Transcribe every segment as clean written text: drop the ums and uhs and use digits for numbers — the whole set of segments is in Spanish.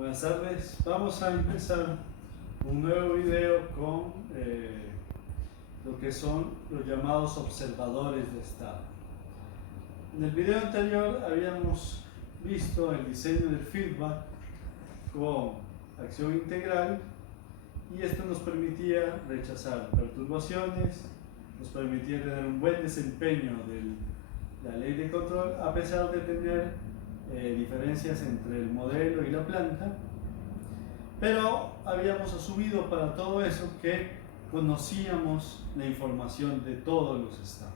Buenas tardes, vamos a empezar un nuevo video con lo que son los llamados observadores de estado. En el video anterior habíamos visto el diseño del feedback con acción integral y esto nos permitía rechazar perturbaciones, nos permitía tener un buen desempeño de la ley de control a pesar de tener diferencias entre el modelo y la planta, pero habíamos asumido para todo eso que conocíamos la información de todos los estados.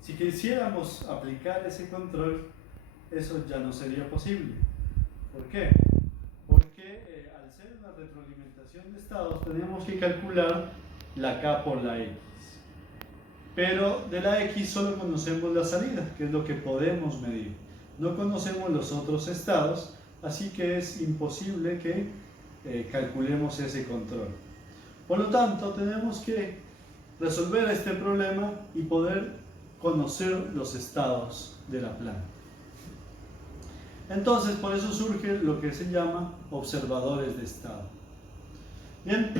Si quisiéramos aplicar ese control, eso ya no sería posible. ¿Por qué? Porque al ser una retroalimentación de estados tenemos que calcular la K por la X. Pero de la X solo conocemos la salida, que es lo que podemos medir. No conocemos los otros estados, así que es imposible que calculemos ese control. Por lo tanto, tenemos que resolver este problema y poder conocer los estados de la planta. Entonces, por eso surge lo que se llama observadores de estado. Bien,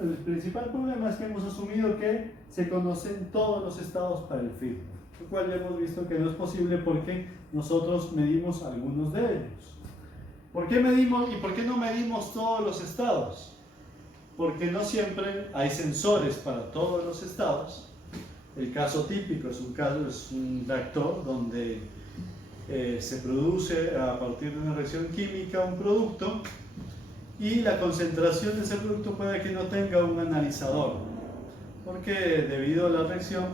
el principal problema es que hemos asumido que se conocen todos los estados para el feedback, lo cual ya hemos visto que no es posible porque nosotros medimos algunos de ellos. ¿Por qué medimos y por qué no medimos todos los estados? Porque no siempre hay sensores para todos los estados. El caso típico es un reactor donde se produce a partir de una reacción química un producto y la concentración de ese producto puede que no tenga un analizador, porque debido a la reacción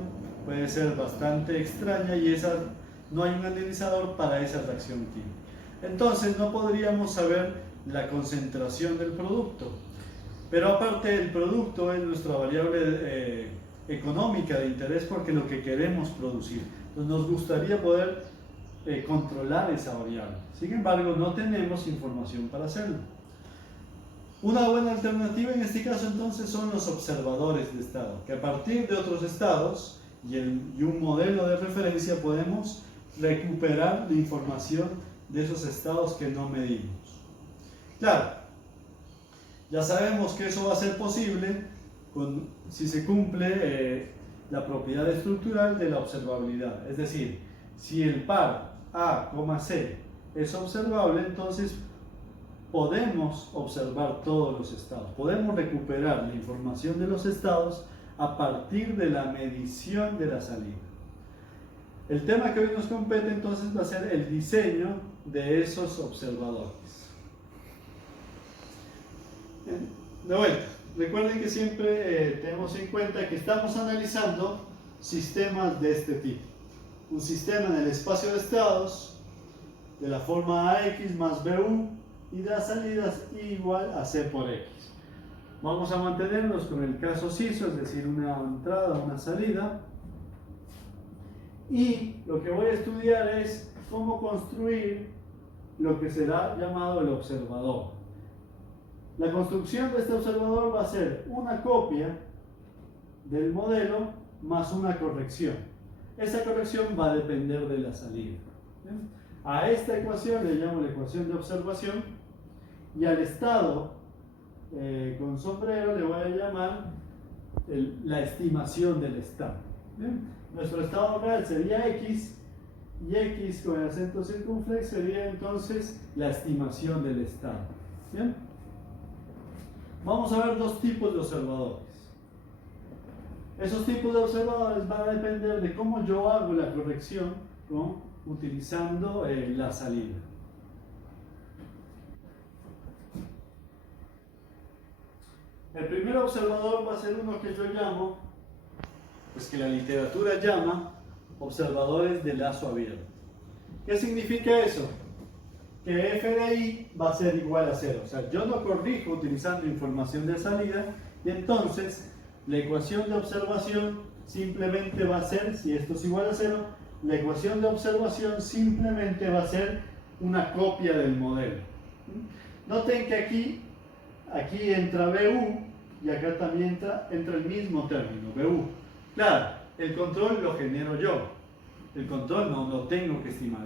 puede ser bastante extraña y no hay un analizador para esa reacción química. Entonces no podríamos saber la concentración del producto. Pero aparte el producto es nuestra variable económica de interés porque es lo que queremos producir. Entonces nos gustaría poder controlar esa variable. Sin embargo, no tenemos información para hacerlo. Una buena alternativa en este caso entonces son los observadores de estado, que a partir de otros estados y un modelo de referencia podemos recuperar la información de esos estados que no medimos. Claro, ya sabemos que eso va a ser posible si se cumple la propiedad estructural de la observabilidad. Es decir, si el par A, C es observable, entonces podemos observar todos los estados. Podemos recuperar la información de los estados a partir de la medición de la salida. El tema que hoy nos compete entonces va a ser el diseño de esos observadores. De vuelta, recuerden que siempre tenemos en cuenta que estamos analizando sistemas de este tipo. Un sistema en el espacio de estados de la forma AX más BU y de las salidas igual a C por X. Vamos a mantenernos con el caso CISO, es decir, una entrada, una salida. Y lo que voy a estudiar es cómo construir lo que será llamado el observador. La construcción de este observador va a ser una copia del modelo más una corrección. Esa corrección va a depender de la salida. ¿Bien? A esta ecuación le llamo la ecuación de observación y al estado con sombrero le voy a llamar la estimación del estado. ¿Bien? Nuestro estado real sería X y X con el acento circunflex sería entonces la estimación del estado. ¿Bien? Vamos a ver dos tipos de observadores. Esos tipos de observadores van a depender de cómo yo hago la corrección utilizando la salida. El primer observador va a ser uno que yo llamo, pues que la literatura llama, observadores de lazo abierto. ¿Qué significa eso? Que f de i va a ser igual a 0. O sea, yo no corrijo utilizando información de salida y entonces la ecuación de observación simplemente va a ser, si esto es igual a 0, la ecuación de observación simplemente va a ser una copia del modelo. Noten que aquí entra BU y acá también entra el mismo término, BU. Claro, el control lo genero yo. El control no lo tengo que estimar,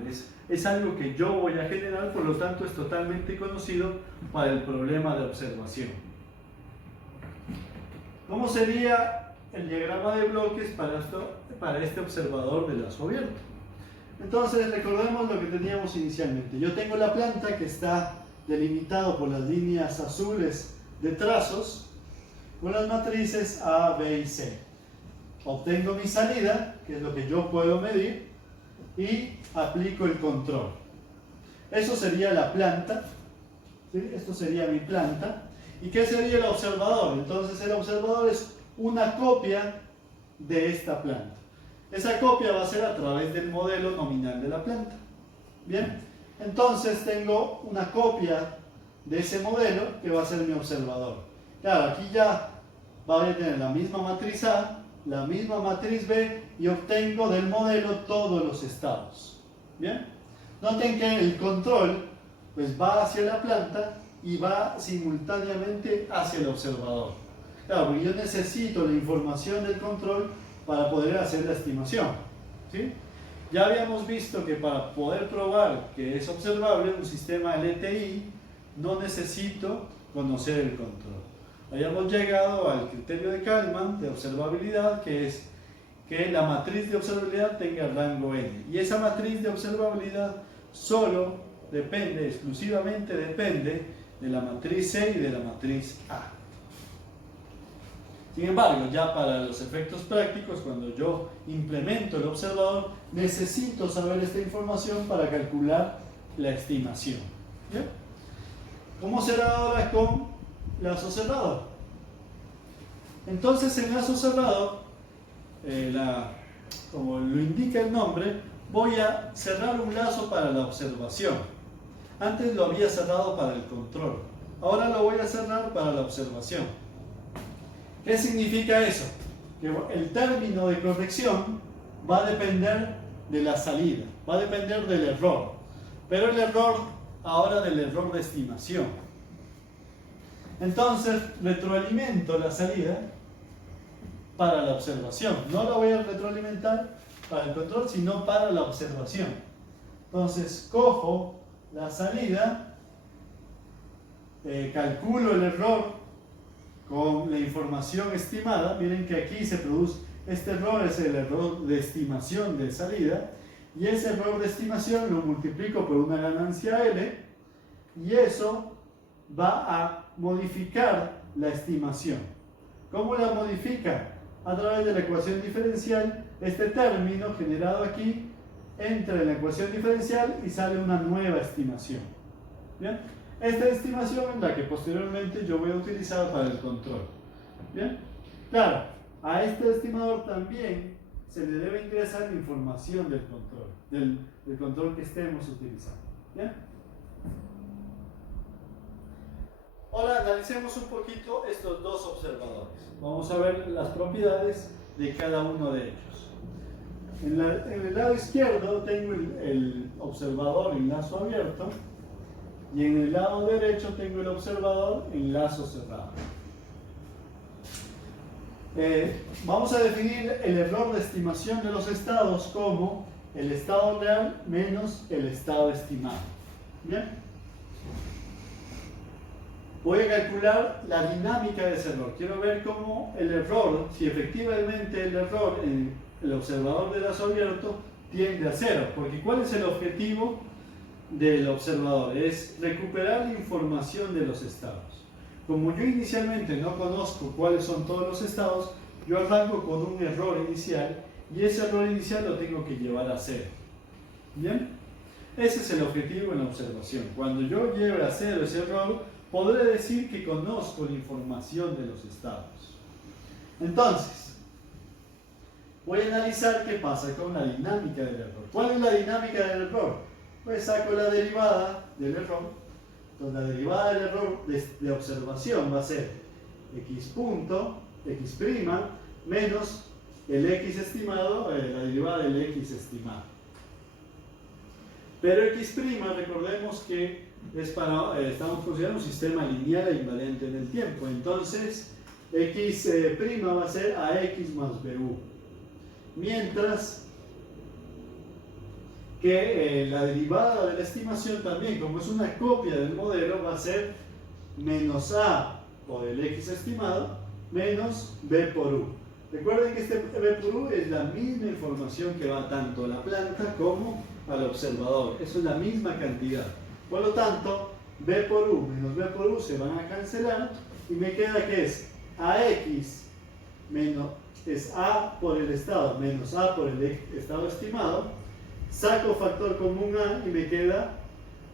es algo que yo voy a generar, por lo tanto es totalmente conocido para el problema de observación. ¿Cómo sería el diagrama de bloques para este observador de lazo abierto? Entonces recordemos lo que teníamos inicialmente. Yo tengo la planta que está delimitado por las líneas azules de trazos con las matrices A, B y C. Obtengo mi salida, que es lo que yo puedo medir, y aplico el control. Eso sería la planta, ¿sí? Esto sería mi planta. ¿Y qué sería el observador? Entonces el observador es una copia de esta planta. Esa copia va a ser a través del modelo nominal de la planta. Bien, entonces tengo una copia de ese modelo que va a ser mi observador. Claro, aquí ya va a tener la misma matriz A, la misma matriz B y obtengo del modelo todos los estados. Bien, noten que el control pues va hacia la planta y va simultáneamente hacia el observador. Claro, porque yo necesito la información del control para poder hacer la estimación, ¿sí? Ya habíamos visto que para poder probar que es observable un sistema LTI no necesito conocer el control. Habíamos llegado al criterio de Kalman de observabilidad, que es que la matriz de observabilidad tenga rango n. Y esa matriz de observabilidad solo depende, exclusivamente depende de la matriz C y de la matriz A. Sin embargo, ya para los efectos prácticos, cuando yo implemento el observador, necesito saber esta información para calcular la estimación. ¿Bien? ¿Cómo será ahora con lazo cerrado? Entonces, en lazo cerrado, como lo indica el nombre, voy a cerrar un lazo para la observación. Antes lo había cerrado para el control. Ahora lo voy a cerrar para la observación. ¿Qué significa eso? Que el término de corrección va a depender de la salida, va a depender del error. Pero el error ahora del error de estimación. Entonces retroalimento la salida para la observación. No la voy a retroalimentar para el control, sino para la observación. Entonces cojo la salida, calculo el error con la información estimada. Miren que aquí se produce, este error es el error de estimación de salida, y ese error de estimación lo multiplico por una ganancia L, y eso va a modificar la estimación. ¿Cómo la modifica? A través de la ecuación diferencial. Este término generado aquí entra en la ecuación diferencial y sale una nueva estimación. ¿Bien? Esta estimación es la que posteriormente yo voy a utilizar para el control. ¿Bien? Claro, a este estimador también se le debe ingresar la información del control, del control que estemos utilizando. ¿Bien? Ahora analicemos un poquito estos dos observadores. Vamos a ver las propiedades de cada uno de ellos. En el lado izquierdo tengo el observador en lazo abierto, y en el lado derecho tengo el observador en lazo cerrado. Vamos a definir el error de estimación de los estados como el estado real menos el estado estimado. ¿Bien? Voy a calcular la dinámica de ese error. Quiero ver cómo el error, si efectivamente el error en el observador de lazo abierto tiende a cero. Porque ¿cuál es el objetivo del observador? Es recuperar la información de los estados. Como yo inicialmente no conozco cuáles son todos los estados, yo arranco con un error inicial, y ese error inicial lo tengo que llevar a cero. ¿Bien? Ese es el objetivo en la observación. Cuando yo lleve a cero ese error, podré decir que conozco la información de los estados. Entonces, voy a analizar qué pasa con la dinámica del error. ¿Cuál es la dinámica del error? Pues saco la derivada del error. Entonces la derivada del error de observación va a ser x punto, x' menos el x estimado, la derivada del x estimado. Pero x', recordemos que estamos considerando un sistema lineal e invariante en el tiempo. Entonces x' va a ser ax más bu. Mientras que la derivada de la estimación también, como es una copia del modelo, va a ser menos a por el x estimado menos b por u. Recuerden que este b por u es la misma información que va tanto a la planta como al observador. Eso es la misma cantidad. Por lo tanto, b por u menos b por u se van a cancelar y me queda que es ax menos es a por el estado menos a por el estado estimado. Saco factor común a y me queda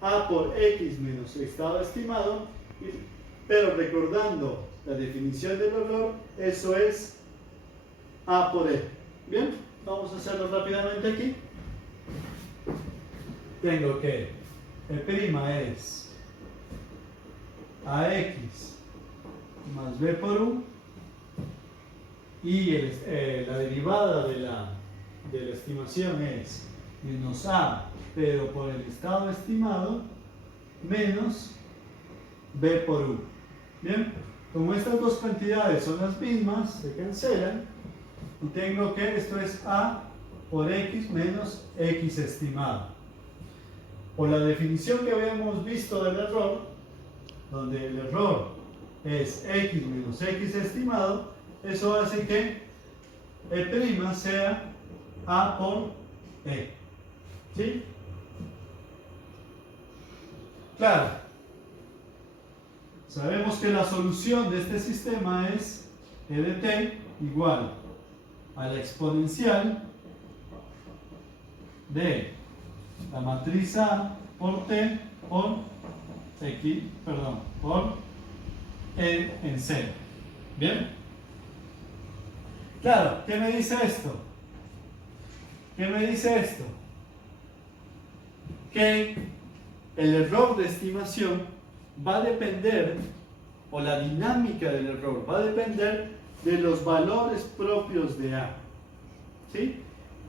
a por x menos estado estimado, pero recordando la definición del error, eso es a por e. Bien, vamos a hacerlo rápidamente aquí. Tengo que e' es ax más b por u y la derivada de la estimación es menos a, pero por el estado estimado, menos b por u. Bien, como estas dos cantidades son las mismas, se cancelan y tengo que esto es a por x menos x estimado. Por la definición que habíamos visto del error, donde el error es x menos x estimado, eso hace que e' sea a por e. ¿Sí? Claro. Sabemos que la solución de este sistema es e de t igual a la exponencial de la matriz A por t por x, perdón, por e en 0. ¿Bien? Claro, ¿qué me dice esto? ¿Qué me dice esto? Que el error de estimación va a depender, o la dinámica del error va a depender de los valores propios de A. ¿Sí?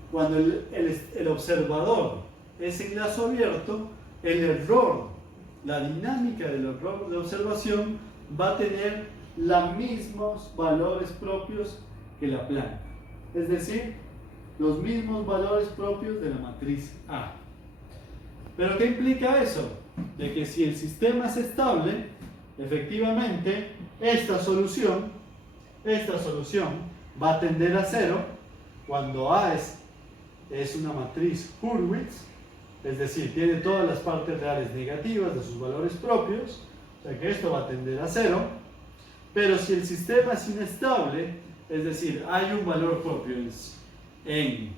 Cuando el observador es en lazo abierto, el error, la dinámica del error de observación va a tener los mismos valores propios que la planta. Es decir, los mismos valores propios de la matriz A. ¿Pero qué implica eso? De que si el sistema es estable, efectivamente, esta solución va a tender a 0 cuando A es una matriz Hurwitz, es decir, tiene todas las partes reales negativas de sus valores propios, o sea que esto va a tender a 0, pero si el sistema es inestable, es decir, hay un valor propio en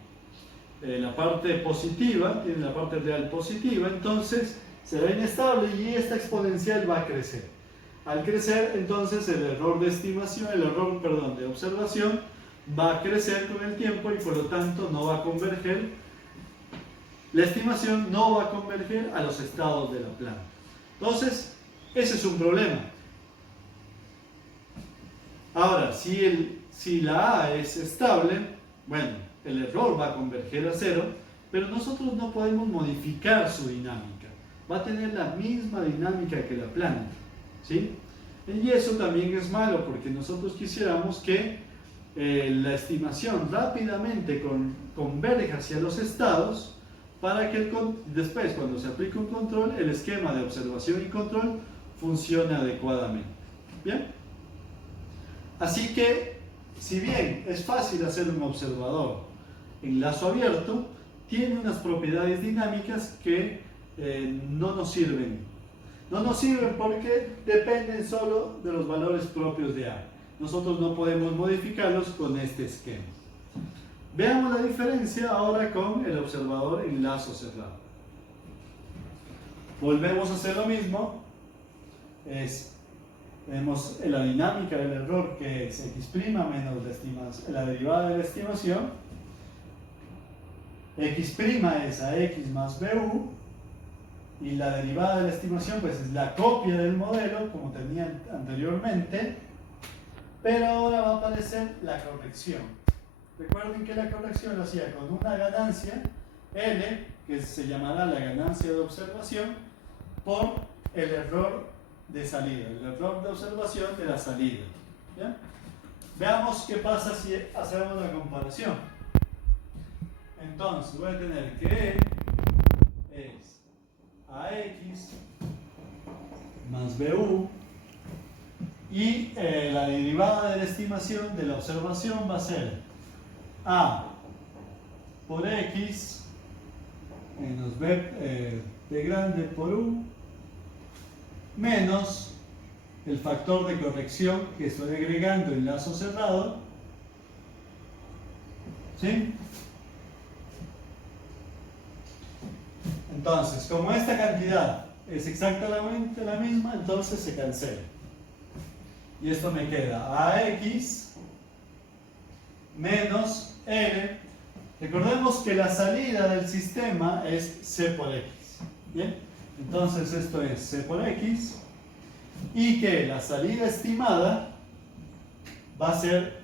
la parte positiva, tiene la parte real positiva, entonces será inestable y esta exponencial va a crecer. Al crecer, entonces el error de estimación, de observación va a crecer con el tiempo y por lo tanto no va a converger, la estimación no va a converger a los estados de la planta. Entonces, ese es un problema. Ahora, si la A es estable, bueno, el error va a converger a 0, pero nosotros no podemos modificar su dinámica. Va a tener la misma dinámica que la planta, ¿sí? Y eso también es malo porque nosotros quisiéramos que la estimación rápidamente converja hacia los estados para que después, cuando se aplique un control, el esquema de observación y control funcione adecuadamente. ¿Bien? Así que, si bien es fácil hacer un observador en lazo abierto, tiene unas propiedades dinámicas que no nos sirven. No nos sirven porque dependen solo de los valores propios de A. Nosotros no podemos modificarlos con este esquema. Veamos la diferencia ahora con el observador en lazo cerrado. Volvemos a hacer lo mismo. Tenemos la dinámica del error que es x' menos la derivada de la estimación. X' es a x más bu y la derivada de la estimación pues es la copia del modelo como tenía anteriormente, pero ahora va a aparecer la corrección. Recuerden que la corrección lo hacía con una ganancia L, que se llamará la ganancia de observación, por el error de salida, el error de observación de la salida. ¿Ya? Veamos qué pasa si hacemos la comparación. Entonces voy a tener que AX más BU, y la derivada de la estimación de la observación va a ser A por X menos B grande por U menos el factor de corrección que estoy agregando en lazo cerrado, ¿sí? Entonces, como esta cantidad es exactamente la misma, entonces se cancela. Y esto me queda AX menos L. Recordemos que la salida del sistema es C por X. ¿Bien? Entonces esto es C por X. Y que la salida estimada va a ser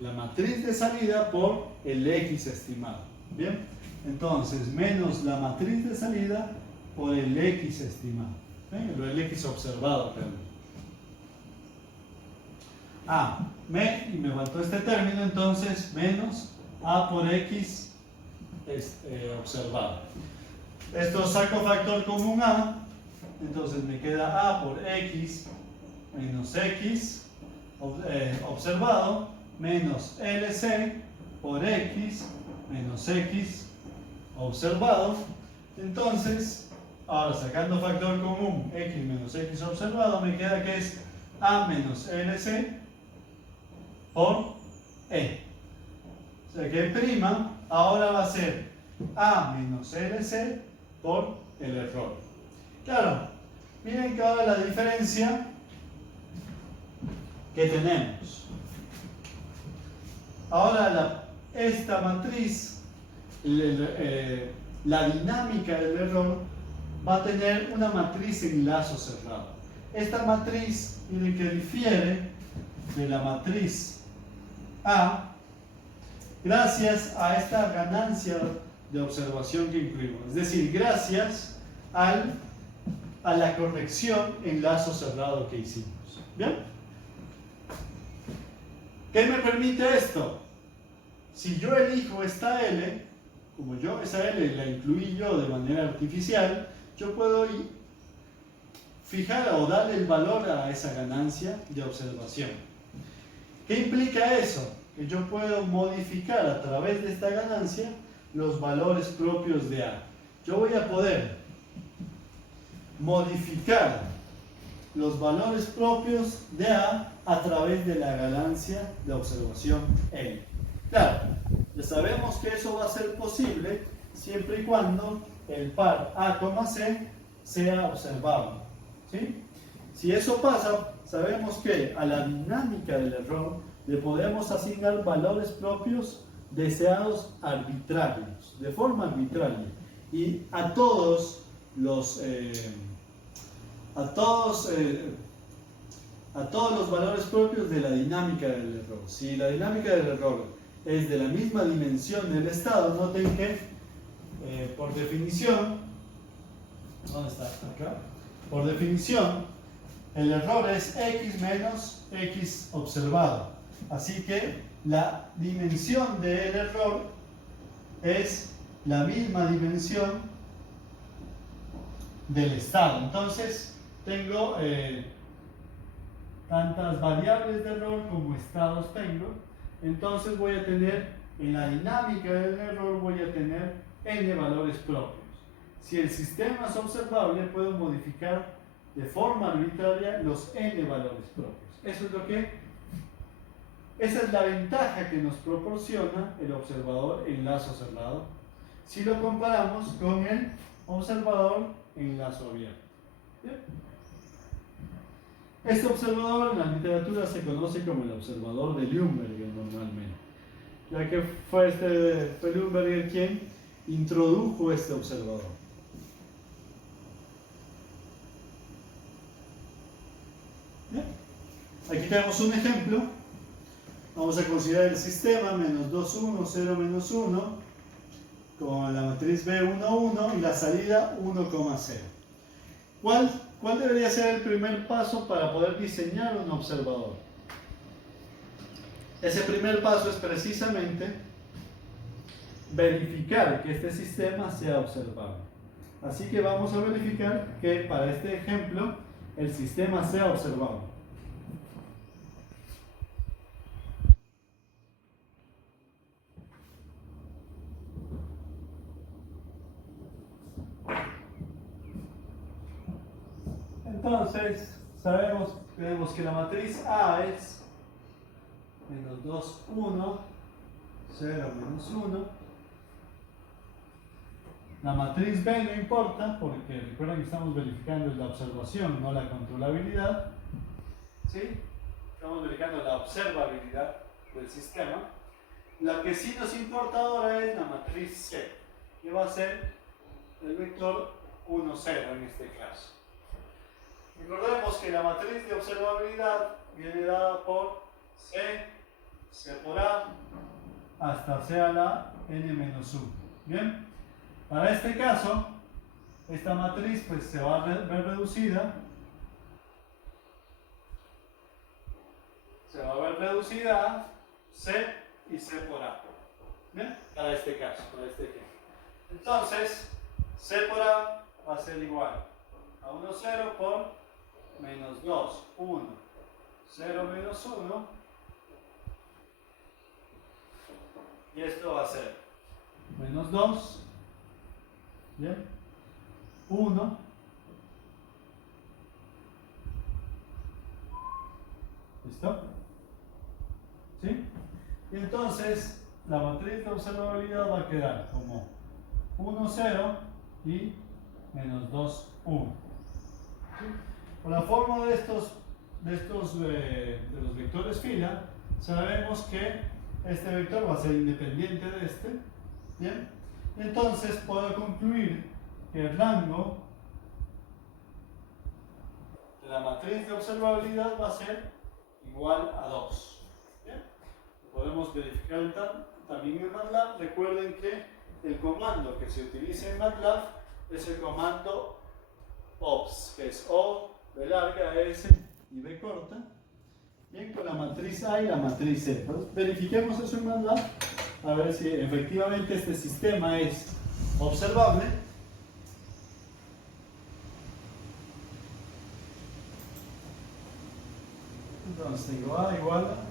la matriz de salida por el X estimado. ¿Bien? Entonces, menos la matriz de salida por el X estimado. ¿Ven? El X observado realmente. Y me faltó este término, entonces menos A por X observado. Esto saco factor común A, entonces me queda A por X menos X observado menos LC por X menos X observado. Entonces, ahora sacando factor común X menos X observado, me queda que es A menos LC por E. O sea que prima ahora va a ser A menos LC por el error. Claro, miren que ahora la diferencia que tenemos. Ahora esta matriz, la dinámica del error, va a tener una matriz en lazo cerrado. Esta matriz, miren que difiere de la matriz A gracias a esta ganancia de observación que incluimos. Es decir, gracias a la corrección en lazo cerrado que hicimos. ¿Bien? ¿Qué me permite esto? Si yo elijo esta L, como yo esa L la incluí yo de manera artificial, yo puedo fijar o darle el valor a esa ganancia de observación. ¿Qué implica eso? Que yo puedo modificar a través de esta ganancia los valores propios de A. Yo voy a poder modificar los valores propios de A través de la ganancia de observación L. Claro, ya sabemos que eso va a ser posible siempre y cuando el par A, C sea observable. ¿Sí? Si eso pasa, sabemos que a la dinámica del error le podemos asignar valores propios deseados arbitrarios, de forma arbitraria, y a todos los valores propios de la dinámica del error. Si la dinámica del error es de la misma dimensión del estado, noten que por definición, ¿dónde está? Acá. Por definición, el error es X menos X observado. Así que la dimensión del error es la misma dimensión del estado. Entonces, tengo tantas variables de error como estados tengo. Entonces voy a tener, en la dinámica del error, voy a tener n valores propios. Si el sistema es observable, puedo modificar de forma arbitraria los n valores propios. Eso es lo que... Esa es la ventaja que nos proporciona el observador en lazo cerrado si lo comparamos con el observador en lazo abierto. ¿Bien? Este observador en la literatura se conoce como el observador de Lümberger normalmente, ya que fue Lümberger quien introdujo este observador. ¿Bien? Aquí tenemos un ejemplo. Vamos a considerar el sistema menos 2, 1, 0, menos 1 con la matriz B, 1, 1 y la salida 1,0. ¿Cuál debería ser el primer paso para poder diseñar un observador? Ese primer paso es precisamente verificar que este sistema sea observable. Así que vamos a verificar que para este ejemplo el sistema sea observable. Entonces, tenemos que la matriz A es menos 2, 1, 0, menos 1. La matriz B no importa porque recuerden que estamos verificando la observación, no la controlabilidad. ¿Sí? Estamos verificando la observabilidad del sistema. La que sí nos importa ahora es la matriz C, que va a ser el vector 1, 0 en este caso. Recordemos que la matriz de observabilidad viene dada por C, C por A, hasta C a la n-1. ¿Bien? Para este caso, esta matriz pues, se va a ver reducida. Se va a ver reducida a C y C por A. ¿Bien? Para este caso, para este ejemplo. Entonces, C por A va a ser igual a 1, 0 por menos 2, 1, 0, menos 1. Y esto va a ser menos 2, ¿bien? 1, ¿listo? ¿Sí? Y entonces la matriz de observabilidad va a quedar como 1, 0 y menos 2, 1. ¿Sí? Con la forma de los vectores fila, sabemos que este vector va a ser independiente de este. ¿Bien? Entonces puedo concluir que el rango de la matriz de observabilidad va a ser igual a 2. ¿Bien? Podemos verificar también en MATLAB. Recuerden que el comando que se utiliza en MATLAB es el comando OPS, que es O, B larga, S y B corta. Bien, con la matriz A y la matriz C. Entonces, verifiquemos eso en MATLAB a ver si efectivamente este sistema es observable. Entonces tengo A igual a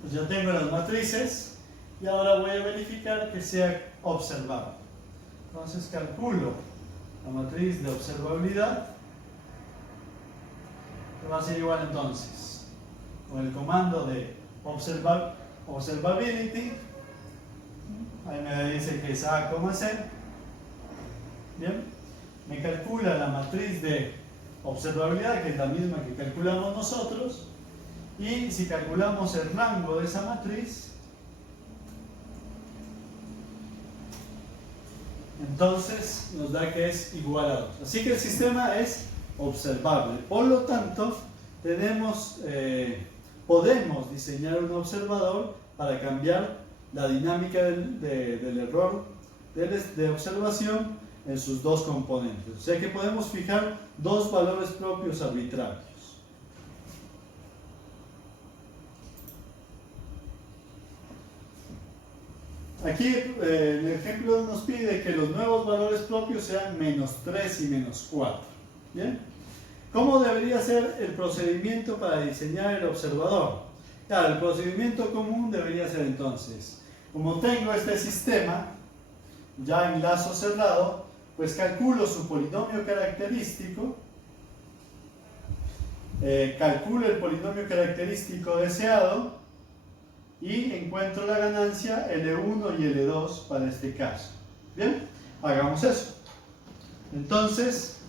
pues ya tengo las matrices y ahora voy a verificar que sea observable. Entonces calculo la matriz de observabilidad, que va a ser igual entonces con el comando de observability. Ahí me dice que es A, C. Bien, me calcula la matriz de observabilidad, que es la misma que calculamos nosotros, y si calculamos el rango de esa matriz, entonces nos da que es igual a 2. Así que el sistema es observable. Por lo tanto, podemos diseñar un observador para cambiar la dinámica del error de observación en sus dos componentes. O sea que podemos fijar dos valores propios arbitrarios. Aquí el ejemplo nos pide que los nuevos valores propios sean menos 3 y menos 4. ¿Bien? ¿Cómo debería ser el procedimiento para diseñar el observador? Claro, el procedimiento común debería ser entonces, como tengo este sistema ya en lazo cerrado, pues calculo su polinomio característico, calculo el polinomio característico deseado y encuentro la ganancia L1 y L2 para este caso. Bien, hagamos eso. Entonces,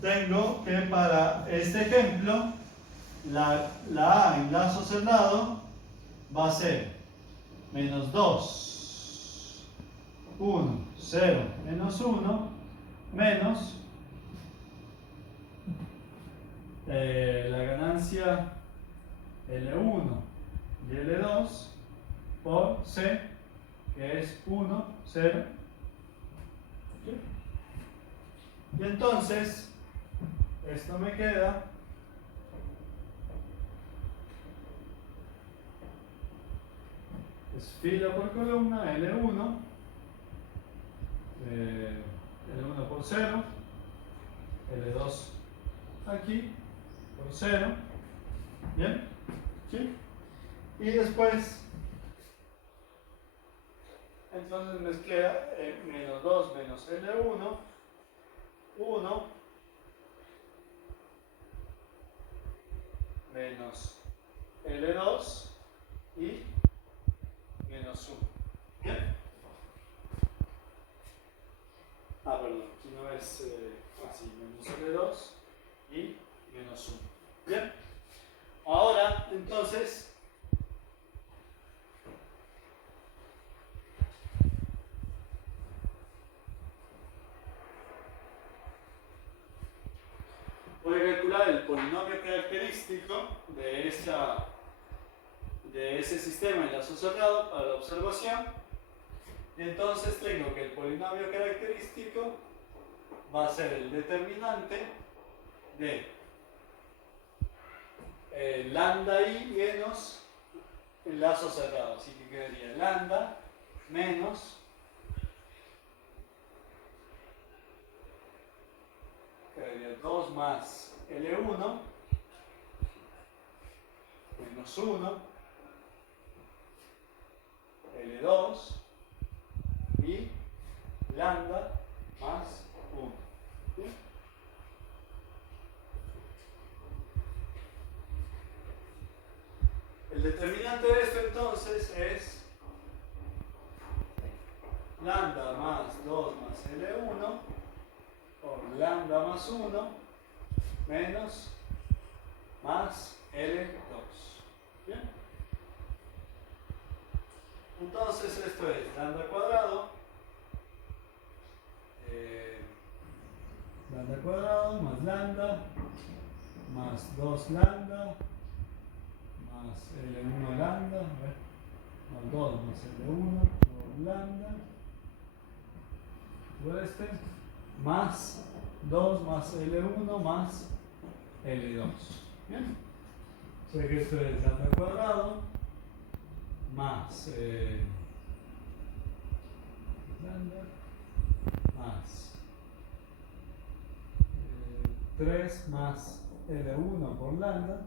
tengo que para este ejemplo, la A en lazo cerrado va a ser menos 2, 1, 0, menos 1, menos la ganancia L1 y L2 por C, que es 1, 0. Y entonces esto me queda es fila por columna, L1, L1 por 0, L2 aquí por 0, ¿bien? ¿Sí? Y después, entonces me queda menos 2 menos L1, 1, menos L2 y menos 1. ¿Bien? Perdón, aquí no es así, menos L2 y menos 1. ¿Bien? Ahora, entonces, voy a calcular el polinomio característico de ese sistema en lazo cerrado para la observación. Y entonces tengo que el polinomio característico va a ser el determinante de lambda i menos el lazo cerrado. Así que quedaría lambda menos quedaría 2 más L1 menos 1 L2 y lambda más 1. ¿Sí? El determinante de esto entonces es lambda más 2 más L1 por lambda más 1 menos más L2. ¿Bien? Entonces esto es lambda cuadrado más lambda más 2 lambda más L1 lambda más 2 más L1 por lambda por este más 2 más L1 más L2. ¿Bien? O sea que esto es lambda cuadrado más lambda más 3 más L1 por lambda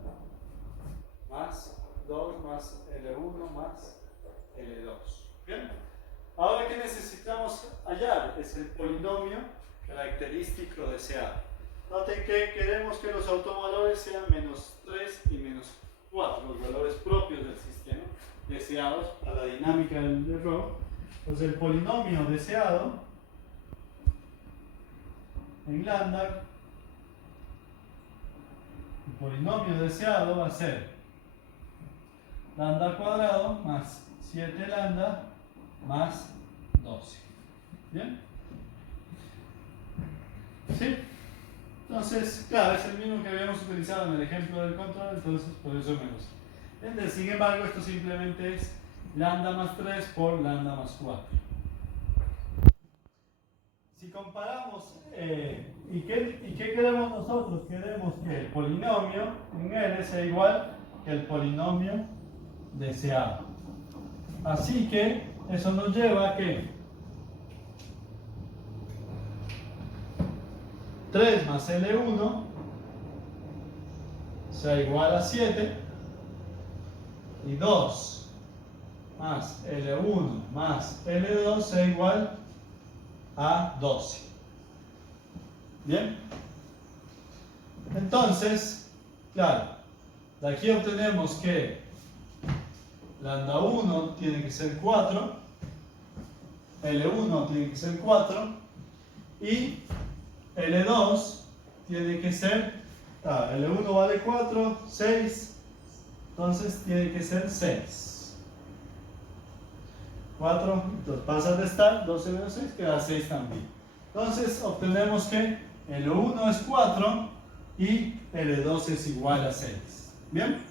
más 2 más L1 más L2. ¿Bien? Ahora, ¿qué necesitamos hallar? Es el polinomio característico deseado. Noten que queremos que los autovalores sean menos 3 y menos 4, los valores propios del sistema deseados a la dinámica del error. Entonces el polinomio deseado en lambda, el polinomio deseado va a ser lambda cuadrado más 7 lambda más 12. ¿Bien? ¿Sí? Entonces, claro, es el mismo que habíamos utilizado en el ejemplo del control, entonces por eso menos. Sin embargo, esto simplemente es lambda más 3 por lambda más 4. Si comparamos, ¿y qué queremos nosotros? Queremos que el polinomio en L sea igual que el polinomio deseado. Así que eso nos lleva a que 3 más L1 sea igual a 7 y 2 más L1 más L2 sea igual a 12. ¿Bien? Entonces, claro, de aquí obtenemos que lambda 1 tiene que ser 4, L1 tiene que ser 4 y L2 tiene que ser, L1 vale 4, 6, entonces tiene que ser 6. 4, entonces pasa a restar, 12 menos 6 queda 6 también. Entonces obtenemos que L1 es 4 y L2 es igual a 6. Bien,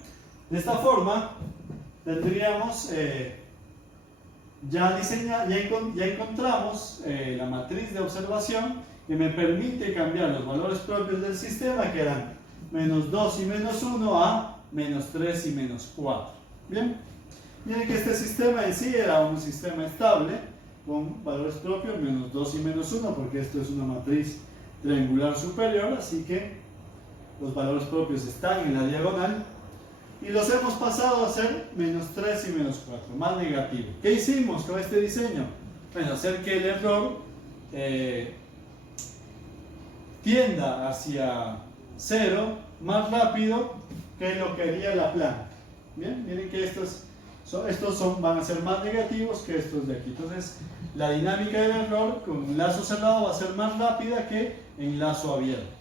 de esta forma tendríamos ya encontramos la matriz de observación que me permite cambiar los valores propios del sistema, que eran menos 2 y menos 1 a menos 3 y menos 4. Bien, miren que este sistema en sí era un sistema estable con valores propios menos 2 y menos 1, porque esto es una matriz triangular superior, así que los valores propios están en la diagonal y los hemos pasado a ser menos 3 y menos 4, más negativo. ¿Qué hicimos con este diseño? Bueno, hacer que el error tienda hacia 0 más rápido que lo que haría la planta. Bien, miren que estos van a ser más negativos que estos de aquí. Entonces, la dinámica del error con un lazo cerrado va a ser más rápida que en lazo abierto.